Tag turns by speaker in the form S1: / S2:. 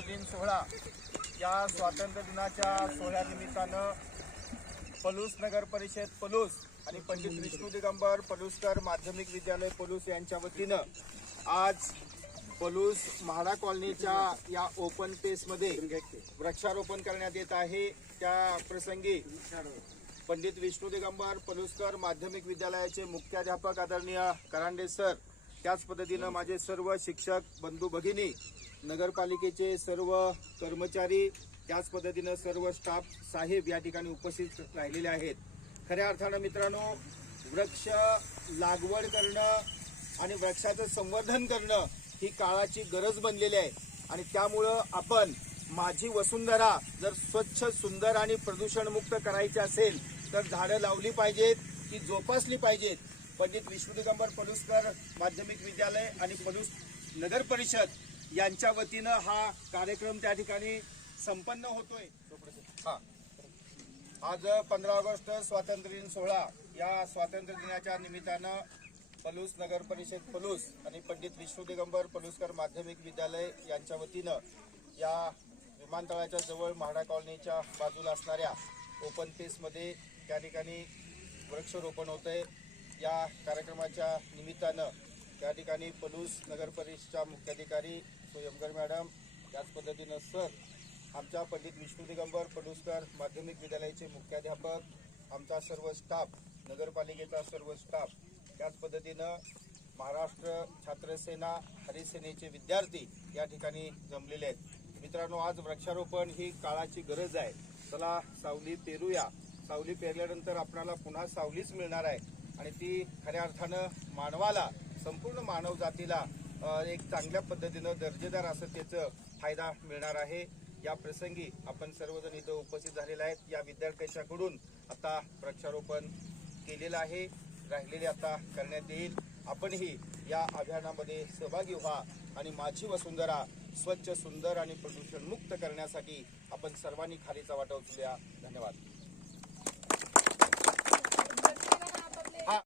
S1: सोहळा या स्वातंत्र्य दिनाच्या सोहळ्यानिमित्तानं पलूस नगर परिषद पलूस आणि पंडित विष्णू दिगंबर पलूसकर माध्यमिक विद्यालय पलूस यांच्या वतीनं आज पलूस म्हाडा कॉलनीच्या या ओपन पेसमध्ये वृक्षारोपण करण्यात येत आहे. त्या प्रसंगी पंडित विष्णू दिगंबर पलुसकर माध्यमिक विद्यालयाचे मुख्याध्यापक आदरणीय करांडे सर त्याच पद्धतीनं माझे सर्व शिक्षक बंधू भगिनी नगरपालिकेचे सर्व कर्मचारी त्याच पद्धतीनं सर्व स्टाफ साहेब या ठिकाणी उपस्थित राहिलेले आहेत. खऱ्या अर्थानं मित्रांनो वृक्ष लागवड करणं आणि वृक्षाचं संवर्धन करणं ही काळाची गरज बनलेली आहे. आणि त्यामुळं आपण माझी वसुंधरा जर स्वच्छ सुंदर आणि प्रदूषणमुक्त करायची असेल तर झाडं लावली पाहिजेत ती जोपासली पाहिजेत. पंडित विष्णुदिगंबर पलुसकर माध्यमिक विद्यालय आणि पलूस नगर परिषद यांच्या वतीनं हा कार्यक्रम त्या ठिकाणी संपन्न होतोय. आज पंधरा ऑगस्ट स्वातंत्र्य दिन सोहळा. या स्वातंत्र्य दिनाच्या निमित्तानं पलूस नगर परिषद पलूस आणि पंडित विष्णू दिगंबर पलुसकर माध्यमिक विद्यालय यांच्या वतीनं या विमानतळाच्या जवळ म्हाडा कॉलनीच्या बाजूला असणाऱ्या ओपन पेसमध्ये त्या ठिकाणी वृक्षरोपण होतंय. या कार्यक्रमाच्या निमित्तानं त्या ठिकाणी पलूस नगर परिषदच्या मुख्याधिकारी स्वयंकर मॅडम त्याच पद्धतीनं सर आमच्या पंडित विष्णू दिगंबर पलूसकर माध्यमिक विद्यालयाचे मुख्याध्यापक आमचा सर्व स्टाफ नगरपालिकेचा सर्व स्टाफ त्याच पद्धतीनं महाराष्ट्र छात्रसेना हरिसेनेचे विद्यार्थी या ठिकाणी जमलेले आहेत. मित्रांनो आज वृक्षारोपण ही काळाची गरज आहे. चला सावली पेरूया. सावली पेरल्यानंतर आपल्याला पुन्हा सावलीच मिळणार आहे. आणि ती खऱ्या अर्थानं मानवाला संपूर्ण मानव जातीला एक चांगल्या पद्धतीनं दर्जेदार असं त्याचं फायदा मिळणार आहे. या प्रसंगी आपण सर्वजण इथं उपस्थित झालेले आहेत. या विद्यार्थ्यांच्याकडून आता वृक्षारोपण केलेलं आहे. राहिलेले आता करण्यात येईल. आपणही या अभियानामध्ये सहभागी व्हा आणि माझी वसुंधरा स्वच्छ सुंदर आणि प्रदूषण मुक्त करण्यासाठी आपण सर्वांनी खालीचा वाटा उचलूया. धन्यवाद.